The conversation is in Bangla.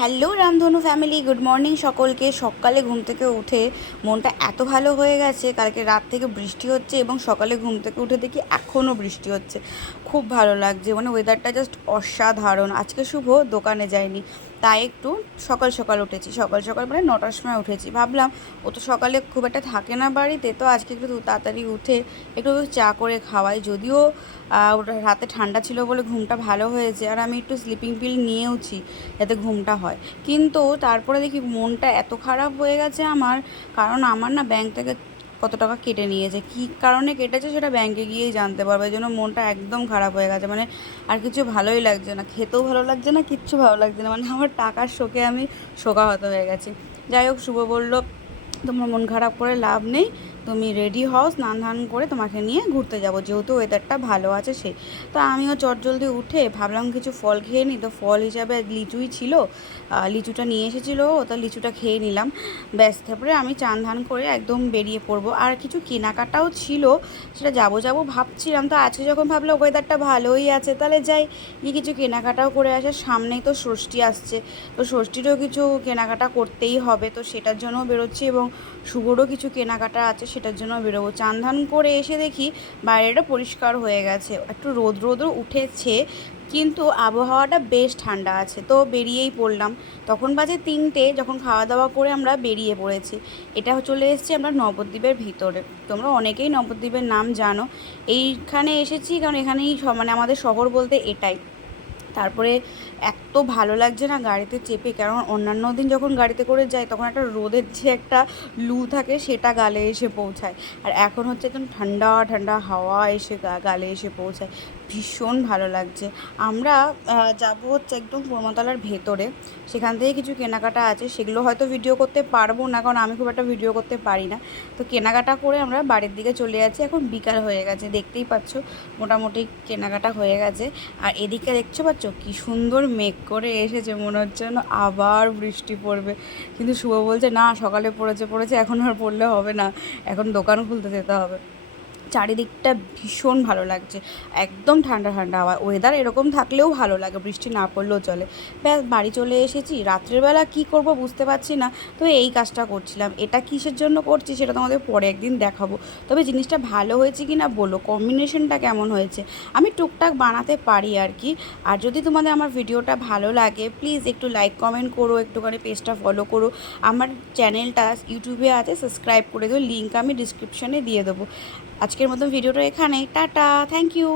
হ্যালো রামধনু ফ্যামিলি, গুড মর্নিং সকলকে। সকালে ঘুম থেকে উঠে মনটা এত ভালো হয়ে গেছে। কালকে রাত থেকে বৃষ্টি হচ্ছে এবং সকালে ঘুম থেকে উঠে দেখি এখনও বৃষ্টি হচ্ছে। খুব ভালো লাগছে, মানে ওয়েদারটা জাস্ট অসাধারণ। আজকে শুভ দোকানে যায়নি, তাই একটু সকাল সকাল উঠেছি। সকাল সকাল মানে 9টার সময় উঠেছি। ভাবলাম ও তো সকালে খুব একটা থাকে না বাড়িতে, তো আজকে একটু তাড়াতাড়ি উঠে একটু চা করে খাওয়াই। যদিও ওটা রাতে ঠান্ডা ছিল বলে ঘুমটা ভালো হয়েছে, আর আমি একটু স্লিপিং পিল নিয়েওছি যাতে ঘুমটা হয়। কিন্তু তারপরে দেখি মনটা এত খারাপ হয়ে গেছে আমার, কারণ আমার না ব্যাংক থেকে কত টাকা কেটে নিয়েছে। কী কারণে কেটেছে সেটা ব্যাংকে গিয়েই জানতে পারবে। এই জন্য মনটা একদম খারাপ হয়ে গেছে, মানে আর কিছু ভালোই লাগছে না, খেতেও ভালো লাগছে না, কিচ্ছু ভালো লাগছে না, মানে আমার টাকার শোকে আমি শোকাহত হয়ে গেছি। যাই হোক, শুভ বলল তোমার মন খারাপ করে লাভ নেই, তুমি রেডি হও, স্নান ধান করে তোমাকে নিয়ে ঘুরতে যাবো, যেহেতু ওয়েদারটা ভালো আছে সেই। তো আমিও চটজলদি উঠে ভাবলাম কিছু ফল খেয়ে নিই। তো ফল হিসাবে লিচুই ছিল, লিচুটা নিয়ে এসেছিলো, তো লিচুটা খেয়ে নিলাম। ব্যাস, তারপরে আমি চান ধান করে একদম বেরিয়ে পড়বো। আর কিছু কেনাকাটাও ছিল, সেটা যাবো যাবো ভাবছিলাম। তো আজকে যখন ভাবলাম ওয়েদারটা ভালোই আছে, তাহলে যাই গিয়ে কিছু কেনাকাটাও করে আসে। সামনেই তো ষষ্ঠী আসছে, তো ষষ্ঠীরও কিছু কেনাকাটা করতেই হবে, তো সেটার জন্যও বেরোচ্ছি। এবং শুভরও কিছু কেনাকাটা আছে, সেটার জন্য বেরোবো। চান ধান করে এসে দেখি বাইরেটা পরিষ্কার হয়ে গেছে, একটু রোদ রোদও উঠেছে, কিন্তু আবহাওয়াটা বেশ ঠান্ডা আছে। তো বেরিয়েই পড়লাম। তখন বাজে 3টে, যখন খাওয়া দাওয়া করে আমরা বেরিয়ে পড়েছি। এটা চলে এসেছি আমরা নবদ্বীপের ভিতরে। তোমরা অনেকেই নবদ্বীপের নাম জানো। এইখানে এসেছি কারণ এখানেই মানে আমাদের শহর বলতে এটাই। তারপরে এত ভালো লাগছে না গাড়িতে চেপে, কারণ অন্যান্য দিন যখন গাড়িতে করে যাই তখন একটা রোদের যে একটা লু থাকে সেটা গালে এসে পৌঁছায়, আর এখন হচ্ছে একদম ঠান্ডা ঠান্ডা হাওয়া এসে গালে এসে পৌঁছায়। ভীষণ ভালো লাগছে। আমরা যাব হচ্ছে একদম কর্মতলার ভেতরে, সেখান থেকে কিছু কেনাকাটা আছে, সেগুলো হয়তো ভিডিও করতে পারবো না, কারণ আমি খুব একটা ভিডিও করতে পারি না। তো কেনাকাটা করে আমরা বাড়ির দিকে চলে যাচ্ছি। এখন বিকাল হয়ে গেছে, দেখতেই পাচ্ছ মোটামুটি কেনাকাটা হয়ে গেছে। আর এদিকে দেখছো পাচ্ছ কি সুন্দর মেঘ করে এসেছে, মনে হচ্ছে যেন আবার বৃষ্টি পড়বে। কিন্তু শুভ বলছে না, সকালে পড়েছে পড়েছে, এখন আর পড়লে হবে না, এখন দোকান খুলতে যেতে হবে। চারিদিকটা ভীষণ ভালো লাগছে, একদম ঠান্ডা ঠান্ডা হাওয়া। ওয়েদার এরকম থাকলেও ভালো লাগে, বৃষ্টি না পড়লেও চলে। ব্যাস, বাড়ি চলে এসেছি। রাত্রেবেলা কি করব বুঝতে পারছি না, তো এই কাজটা করছিলাম। এটা কিসের জন্য করছি সেটা তোমাদের পরে একদিন দেখাবো। তবে জিনিসটা ভালো হয়েছে কি না বলো, কম্বিনেশনটা কেমন হয়েছে। আমি টুকটাক বানাতে পারি আর কি। আর যদি তোমাদের আমার ভিডিওটা ভালো লাগে, প্লিজ একটু লাইক কমেন্ট করো, একটুখানি পেজটা ফলো করো। আমার চ্যানেলটা ইউটিউবে আছে, সাবস্ক্রাইব করে দিও, লিঙ্ক আমি ডিসক্রিপশানে দিয়ে দেবো। আজকের মতো ভিডিওটা এখানেই, টাটা, থ্যাংক ইউ।